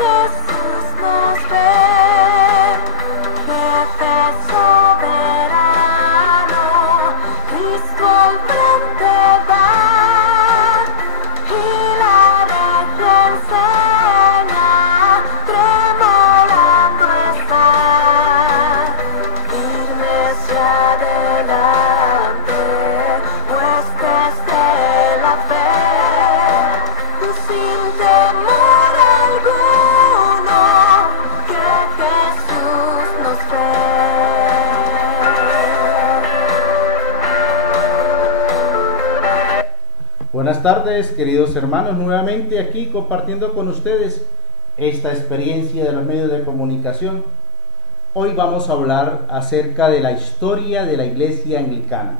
Jesús nos ve, jefe soberano, Cristo al frente va, y la regia enseña, tremolando está, firme hacia adelante, huestes de la fe, sin temor alguno, que Jesús nos ve. Buenas tardes, queridos hermanos, nuevamente aquí compartiendo con ustedes esta experiencia de los medios de comunicación. Hoy vamos a hablar acerca de la historia de la Iglesia Anglicana.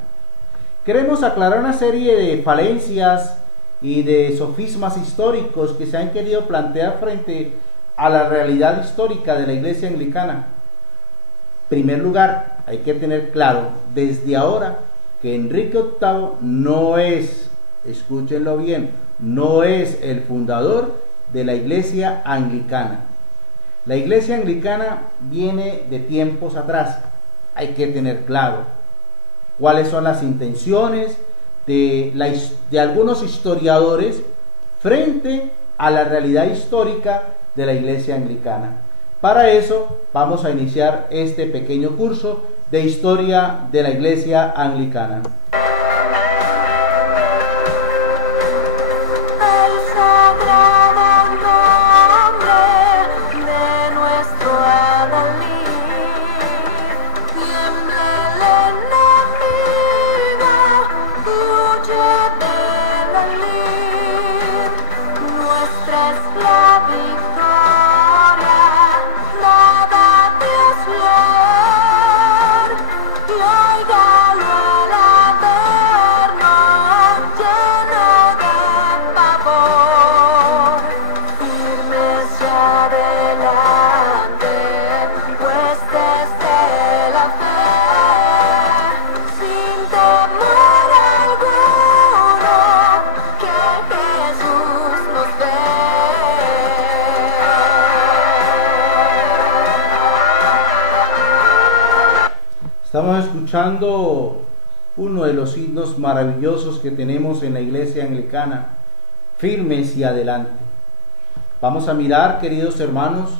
Queremos aclarar una serie de falencias y de sofismas históricos que se han querido plantear frente a la realidad histórica de la Iglesia Anglicana. En primer lugar, hay que tener claro desde ahora que Enrique VIII no es, escúchenlo bien, no es el fundador de la Iglesia Anglicana. La Iglesia Anglicana viene de tiempos atrás. Hay que tener claro cuáles son las intenciones de algunos historiadores frente a la realidad histórica de la Iglesia Anglicana. Para eso vamos a iniciar este pequeño curso de historia de la Iglesia Anglicana. El sagrado nombre de nuestro adalid, tiemble el enemigo, huye de la lid, nuestra es la victoria, nada Dios Lord, y óigalo el Eterno, lleno de pavor, firme hacia adelante, huestes de la fe, sin temor alguno, que Jesús nos ve. Estamos escuchando uno de los himnos maravillosos que tenemos en la Iglesia Anglicana, firmes y adelante. Vamos a mirar, queridos hermanos,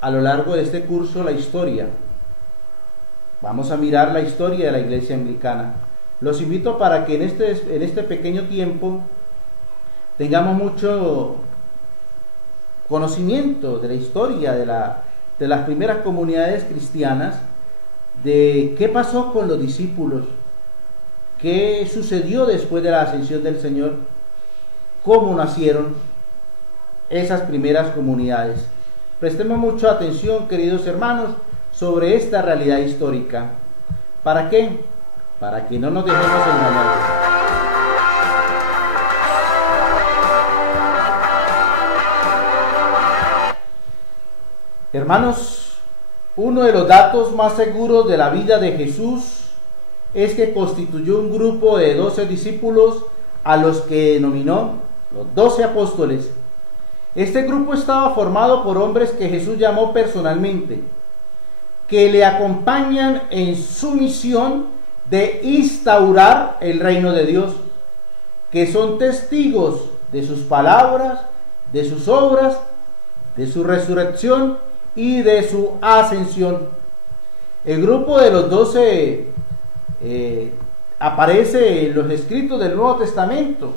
a lo largo de este curso la historia. Vamos a mirar la historia de la Iglesia Anglicana. Los invito para que en este pequeño tiempo tengamos mucho conocimiento de la historia de las primeras comunidades cristianas, de qué pasó con los discípulos, qué sucedió después de la ascensión del Señor, cómo nacieron esas primeras comunidades. Prestemos mucha atención, queridos hermanos, sobre esta realidad histórica. ¿Para qué? Para que no nos dejemos engañar. Hermanos, uno de los datos más seguros de la vida de Jesús es que constituyó un grupo de 12 discípulos a los que denominó los 12 apóstoles. Este grupo estaba formado por hombres que Jesús llamó personalmente, que le acompañan en su misión de instaurar el reino de Dios, que son testigos de sus palabras, de sus obras, de su resurrección y de su ascensión. El grupo de los 12 aparece en los escritos del Nuevo Testamento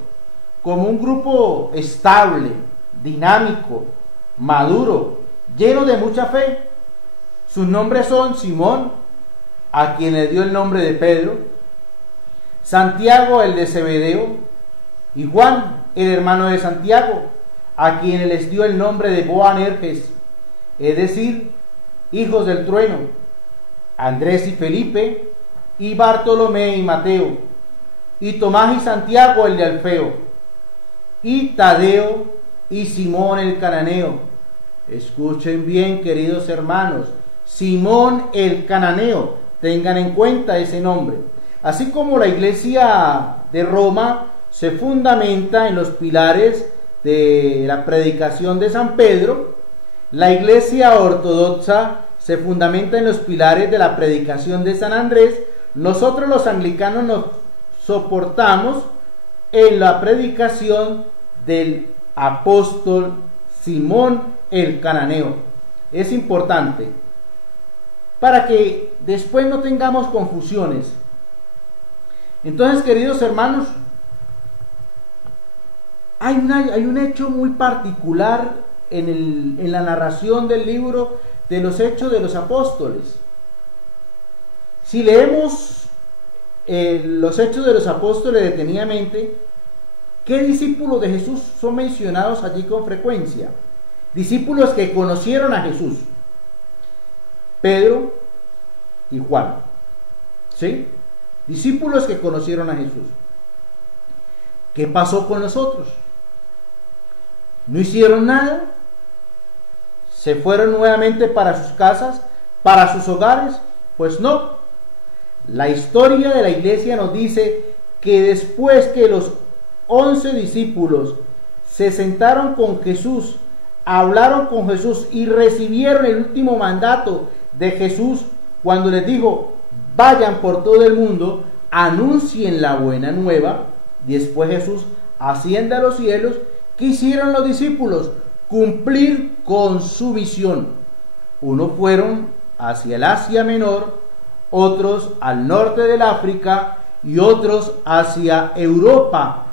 como un grupo estable, dinámico, maduro, lleno de mucha fe. Sus nombres son Simón, a quien le dio el nombre de Pedro, Santiago, el de Zebedeo, y Juan, el hermano de Santiago, a quien les dio el nombre de Boanerges, es decir, hijos del trueno, Andrés y Felipe, y Bartolomé y Mateo, y Tomás y Santiago, el de Alfeo, y Tadeo y Simón el cananeo. Escuchen bien, queridos hermanos, Simón el cananeo, tengan en cuenta ese nombre. Así como la iglesia de Roma se fundamenta en los pilares de la predicación de San Pedro, La Iglesia ortodoxa se fundamenta en los pilares de la predicación de San Andrés. Nosotros los anglicanos nos soportamos en la predicación del apóstol Simón el Cananeo. Es importante para que después no tengamos confusiones. Entonces, queridos hermanos, hay un hecho muy particular en la narración del libro de los Hechos de los Apóstoles. Si leemos los Hechos de los Apóstoles detenidamente, ¿qué discípulos de Jesús son mencionados allí con frecuencia? Discípulos que conocieron a Jesús: Pedro y Juan. ¿Sí? Discípulos que conocieron a Jesús. ¿Qué pasó con los otros? ¿No hicieron nada? ¿Se fueron nuevamente para sus casas, para sus hogares? Pues no. La historia de la iglesia nos dice que después que los 11 discípulos se sentaron con Jesús, hablaron con Jesús y recibieron el último mandato de Jesús cuando les dijo: vayan por todo el mundo, anuncien la buena nueva. Después Jesús asciende a los cielos. ¿Qué hicieron los discípulos? Cumplir con su misión. Unos fueron hacia el Asia Menor, otros al norte del África y otros hacia Europa,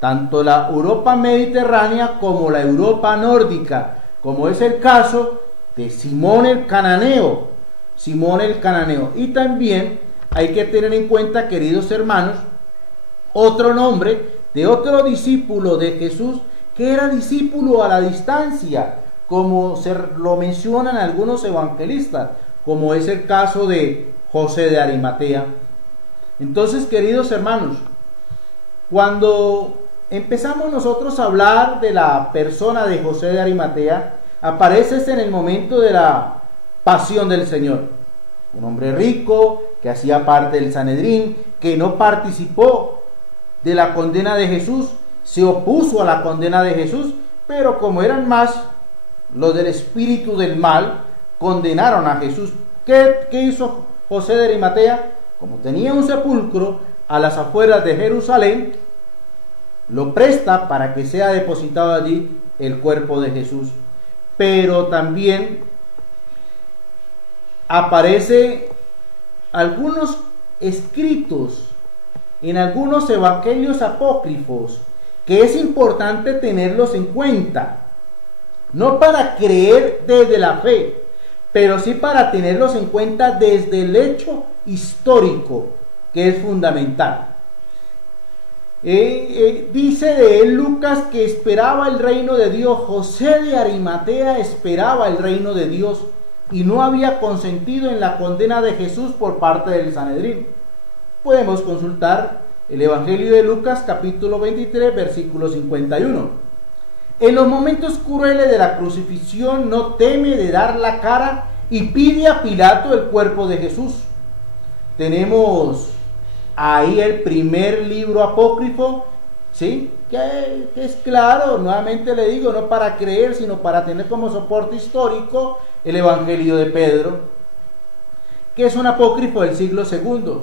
tanto la Europa mediterránea como la Europa nórdica, como es el caso de Simón el Cananeo. Simón el Cananeo. Y también hay que tener en cuenta, queridos hermanos, otro nombre de otro discípulo de Jesús, que era discípulo a la distancia, como se lo mencionan algunos evangelistas, como es el caso de José de Arimatea. Entonces, queridos hermanos, cuando empezamos nosotros a hablar de la persona de José de Arimatea, aparece en el momento de la pasión del Señor. Un hombre rico que hacía parte del Sanedrín, que no participó de la condena de Jesús, se opuso a la condena de Jesús, pero como eran más los del espíritu del mal, condenaron a Jesús. ¿Qué hizo José de Arimatea? Como tenía un sepulcro a las afueras de Jerusalén, lo presta para que sea depositado allí el cuerpo de Jesús. Pero también aparece algunos escritos en algunos evangelios apócrifos que es importante tenerlos en cuenta, no para creer desde la fe, pero sí para tenerlos en cuenta desde el hecho histórico, que es fundamental. Dice de él Lucas que esperaba el reino de Dios. José de Arimatea esperaba el reino de Dios y no había consentido en la condena de Jesús por parte del Sanedrín. Podemos consultar el Evangelio de Lucas, capítulo 23, versículo 51. En los momentos crueles de la crucifixión no teme de dar la cara y pide a Pilato el cuerpo de Jesús. Tenemos ahí el primer libro apócrifo, ¿sí? Que es claro, nuevamente le digo, no para creer, sino para tener como soporte histórico el Evangelio de Pedro, que es un apócrifo del siglo II.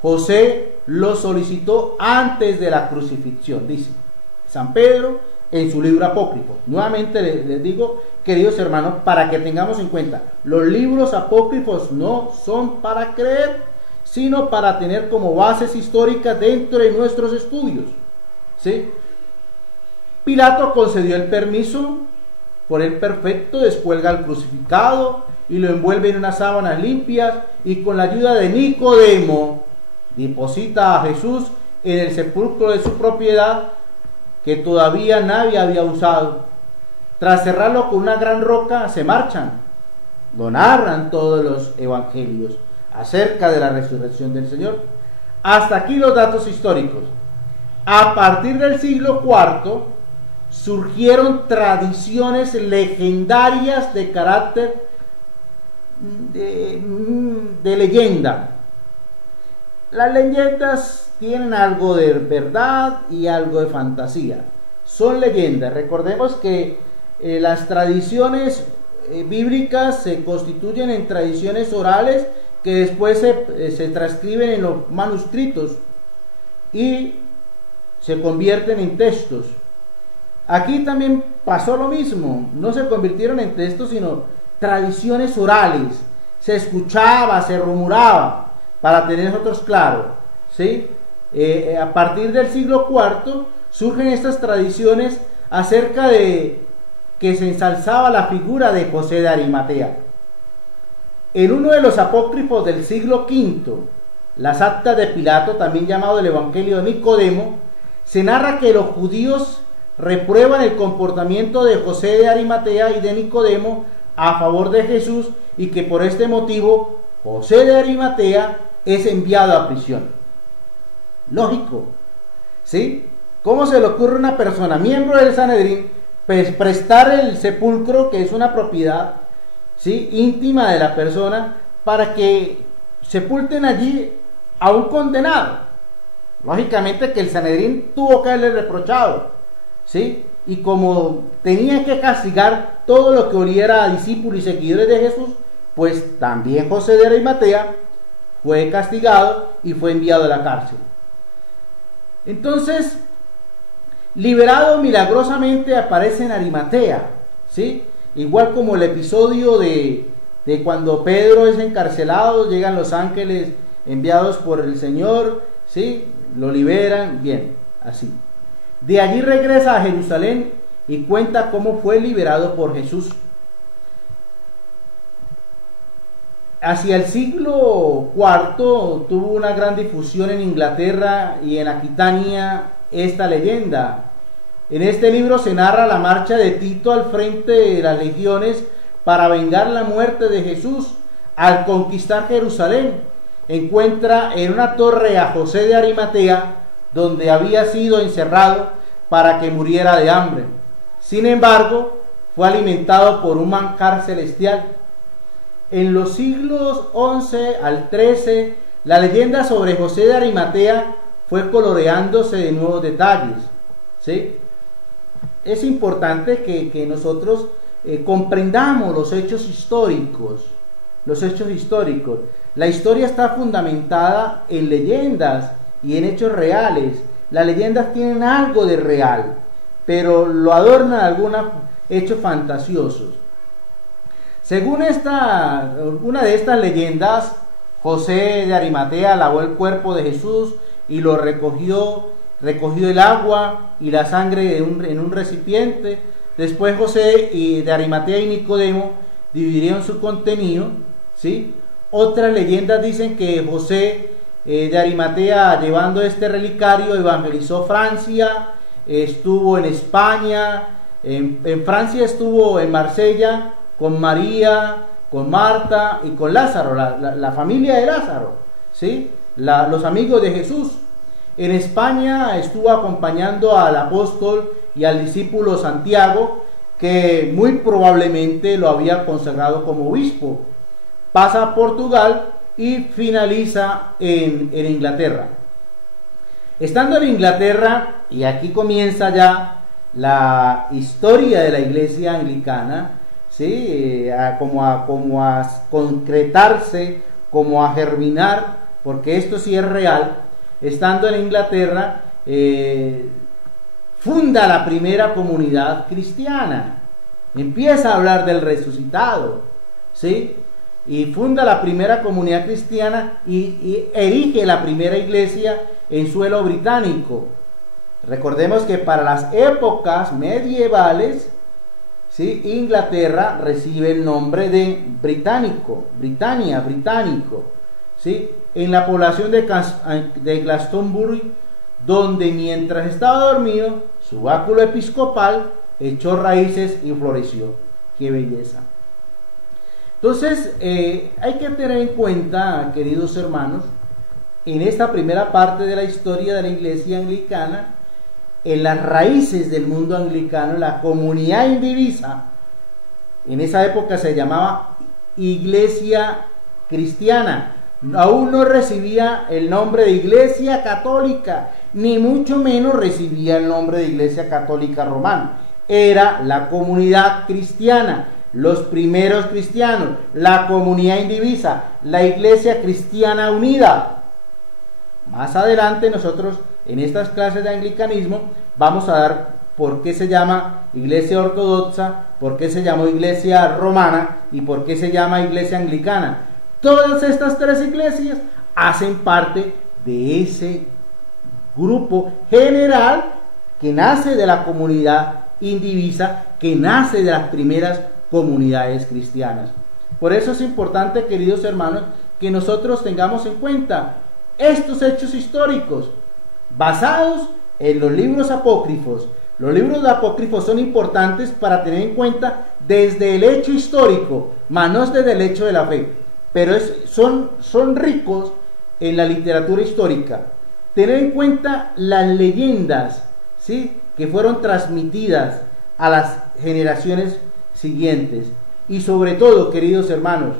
José lo solicitó antes de la crucifixión, dice San Pedro en su libro apócrifo. Nuevamente les digo, queridos hermanos, para que tengamos en cuenta, los libros apócrifos no son para creer, sino para tener como bases históricas dentro de nuestros estudios, ¿sí? Pilato concedió el permiso, por el perfecto descuelga al crucificado y lo envuelve en unas sábanas limpias y con la ayuda de Nicodemo deposita a Jesús en el sepulcro de su propiedad que todavía nadie había usado. Tras cerrarlo con una gran roca se marchan. Lo narran todos los evangelios acerca de la resurrección del Señor. Hasta aquí los datos históricos. A partir del siglo IV surgieron tradiciones legendarias de carácter de leyenda. Las leyendas tienen algo de verdad y algo de fantasía. Son leyendas. Recordemos que las tradiciones bíblicas se constituyen en tradiciones orales que después se transcriben en los manuscritos y se convierten en textos. Aquí también pasó lo mismo, no se convirtieron en textos sino tradiciones orales, se escuchaba, se rumoraba, para tener nosotros claro, ¿sí? A partir del siglo IV surgen estas tradiciones acerca de que se ensalzaba la figura de José de Arimatea. En uno de los apócrifos del siglo V, las actas de Pilato, también llamado el Evangelio de Nicodemo, se narra que los judíos reprueban el comportamiento de José de Arimatea y de Nicodemo a favor de Jesús, y que por este motivo José de Arimatea es enviado a prisión. Lógico, ¿sí? ¿Cómo se le ocurre a una persona, miembro del Sanedrín, pues prestar el sepulcro, que es una propiedad, ¿sí?, íntima de la persona, para que sepulten allí a un condenado? Lógicamente que el Sanedrín tuvo que haberle reprochado, ¿sí? Y como tenía que castigar todo lo que oliera a discípulos y seguidores de Jesús, pues también José de Arimatea fue castigado y fue enviado a la cárcel. Entonces, liberado milagrosamente, aparece en Arimatea, ¿sí? Igual como el episodio de cuando Pedro es encarcelado, llegan los ángeles enviados por el Señor, ¿sí? Lo liberan, bien, así. De allí regresa a Jerusalén y cuenta cómo fue liberado por Jesús. Hacia el siglo IV tuvo una gran difusión en Inglaterra y en Aquitania esta leyenda. En este libro se narra la marcha de Tito al frente de las legiones para vengar la muerte de Jesús. Al conquistar Jerusalén, encuentra en una torre a José de Arimatea, donde había sido encerrado para que muriera de hambre. Sin embargo, fue alimentado por un manjar celestial. En los siglos XI al XIII, la leyenda sobre José de Arimatea fue coloreándose de nuevos detalles, ¿sí? Es importante que nosotros comprendamos los hechos históricos. La historia está fundamentada en leyendas y en hechos reales. Las leyendas tienen algo de real, pero lo adornan algunos hechos fantasiosos. Según una de estas leyendas, José de Arimatea lavó el cuerpo de Jesús y lo recogió el agua y la sangre en un recipiente. Después José de Arimatea y Nicodemo dividieron su contenido, ¿sí? Otras leyendas dicen que José de Arimatea, llevando este relicario, evangelizó Francia, estuvo en España, en Francia estuvo en Marsella con María, con Marta y con Lázaro, la familia de Lázaro, ¿sí? Los amigos de Jesús. En España estuvo acompañando al apóstol y al discípulo Santiago, que muy probablemente lo había consagrado como obispo. Pasa a Portugal y finaliza en Inglaterra. Estando en Inglaterra, y aquí comienza ya la historia de la iglesia anglicana, ¿sí? Como a concretarse, como a germinar, porque esto sí es real. Estando en Inglaterra, funda la primera comunidad cristiana, empieza a hablar del resucitado, ¿sí? Y funda la primera comunidad cristiana y erige la primera iglesia en suelo británico. Recordemos que para las épocas medievales, ¿sí?, Inglaterra recibe el nombre de británico, Britannia, británico, ¿sí?, en la población de Glastonbury, donde mientras estaba dormido, su báculo episcopal echó raíces y floreció. ¡Qué belleza! Entonces, hay que tener en cuenta, queridos hermanos, en esta primera parte de la historia de la iglesia anglicana, en las raíces del mundo anglicano, la comunidad indivisa, en esa época se llamaba iglesia cristiana. Aún no recibía el nombre de iglesia católica, ni mucho menos recibía el nombre de iglesia católica romana. Era la comunidad cristiana, los primeros cristianos, la comunidad indivisa, la iglesia cristiana unida. Más adelante nosotros en estas clases de anglicanismo vamos a dar por qué se llama iglesia ortodoxa, por qué se llamó iglesia romana y por qué se llama iglesia anglicana. Todas estas tres iglesias hacen parte de ese grupo general que nace de la comunidad indivisa, que nace de las primeras comunidades cristianas. Por eso es importante, queridos hermanos, que nosotros tengamos en cuenta estos hechos históricos basados en los libros apócrifos. Los libros apócrifos son importantes para tener en cuenta desde el hecho histórico, más no desde el hecho de la fe, pero son ricos en la literatura histórica. Tener en cuenta las leyendas, ¿sí?, que fueron transmitidas a las generaciones siguientes. Y sobre todo, queridos hermanos,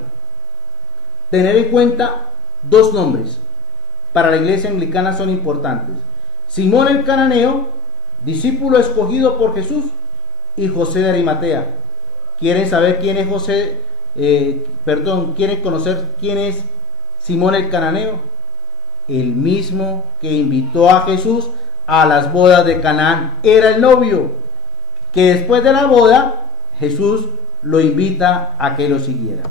tener en cuenta dos nombres para la iglesia anglicana son importantes: Simón el Cananeo, discípulo escogido por Jesús, y José de Arimatea. ¿Quieren saber quién es quieren conocer quién es Simón el Cananeo? El mismo que invitó a Jesús a las bodas de Canaán. Era el novio que después de la boda Jesús lo invita a que lo siguiera.